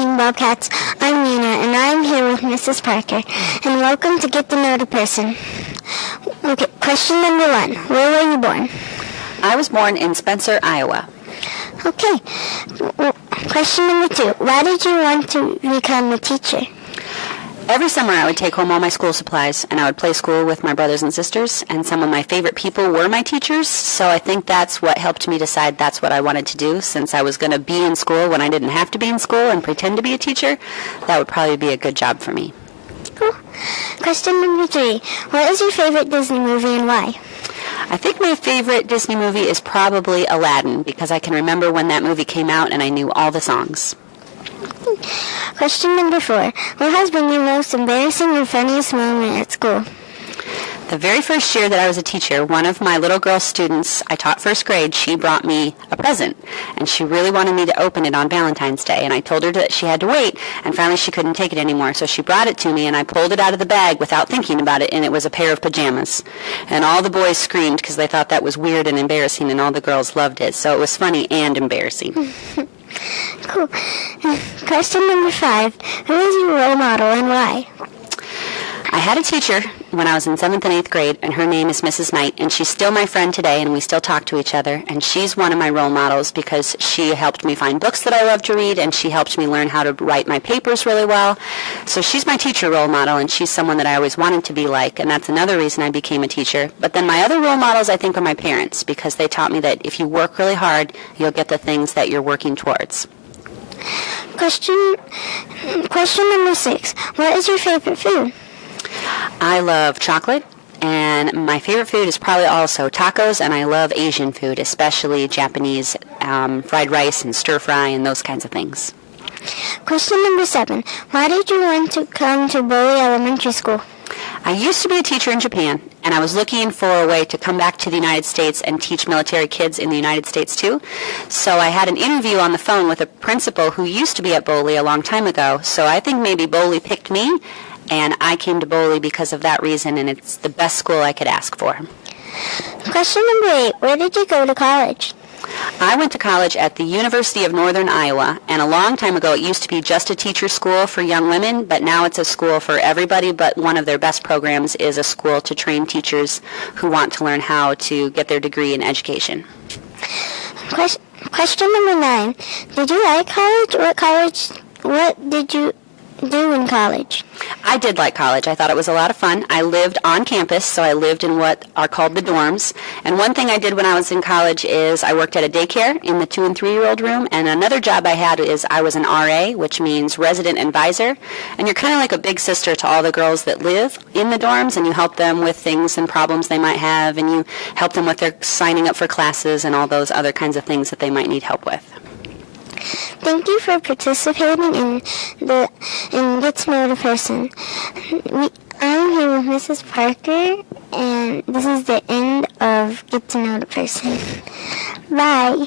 morning, Bobcats. I'm Nina, and I'm here with Mrs. Parker. And welcome to Get to Know the Person. Okay, question number 1. Where were you born? I was born in Spencer, Iowa. Okay. Question number 2. Why did you want to become a teacher? Every summer I would take home all my school supplies, and I would play school with my brothers and sisters, and some of my favorite people were my teachers, so I think that's what helped me decide that's what I wanted to do. Since I was going to be in school when I didn't have to be in school and pretend to be a teacher, that would probably be a good job for me. Cool. Question number 3. What is your favorite Disney movie and why? I think my favorite Disney movie is probably Aladdin, because I can remember when that movie came out and I knew all the songs. Question number 4. What has been your most embarrassing or funniest moment at school? The very first year that I was a teacher, one of my little girl students, I taught first grade, she brought me a present, and she really wanted me to open it on Valentine's Day, and I told her that she had to wait, and finally she couldn't take it anymore, so she brought it to me, and I pulled it out of the bag without thinking about it, and it was a pair of pajamas. And all the boys screamed because they thought that was weird and embarrassing, and all the girls loved it, so it was funny and embarrassing. Cool. Question number 5. Who is your role model and why? I had a teacher when I was in 7th and 8th grade, and her name is Mrs. Knight, and she's still my friend today, and we still talk to each other, and she's one of my role models because she helped me find books that I love to read, and she helped me learn how to write my papers really well. So she's my teacher role model, and she's someone that I always wanted to be like, and that's another reason I became a teacher. But then my other role models, I think, are my parents, because they taught me that if you work really hard, you'll get the things that you're working towards. Question number 6. What is your favorite food? I love chocolate, and my favorite food is probably also tacos, and I love Asian food, especially Japanese fried rice and stir fry and those kinds of things. Question number 7. Why did you want to come to Bowley Elementary School? I used to be a teacher in Japan, and I was looking for a way to come back to the United States and teach military kids in the United States too. So I had an interview on the phone with a principal who used to be at Bowley a long time ago. So I think maybe Bowley picked me, and I came to Bowley because of that reason, and it's the best school I could ask for. Question number 8. Where did you go to college? I went to college at the University of Northern Iowa, and a long time ago it used to be just a teacher school for young women, but now it's a school for everybody, but one of their best programs is a school to train teachers who want to learn how to get their degree in education. Question number 9. Did you like college? What did you do in college? I did like college. I thought it was a lot of fun. I lived on campus, so I lived in what are called the dorms. And one thing I did when I was in college is I worked at a daycare in the 2- and 3-year-old room. And another job I had is I was an RA, which means resident advisor. And you're kind of like a big sister to all the girls that live in the dorms, and you help them with things and problems they might have, and you help them with their signing up for classes and all those other kinds of things that they might need help with. Thank you for participating in Get to Know the Person. I'm here with Mrs. Parker, and this is the end of Get to Know the Person. Bye.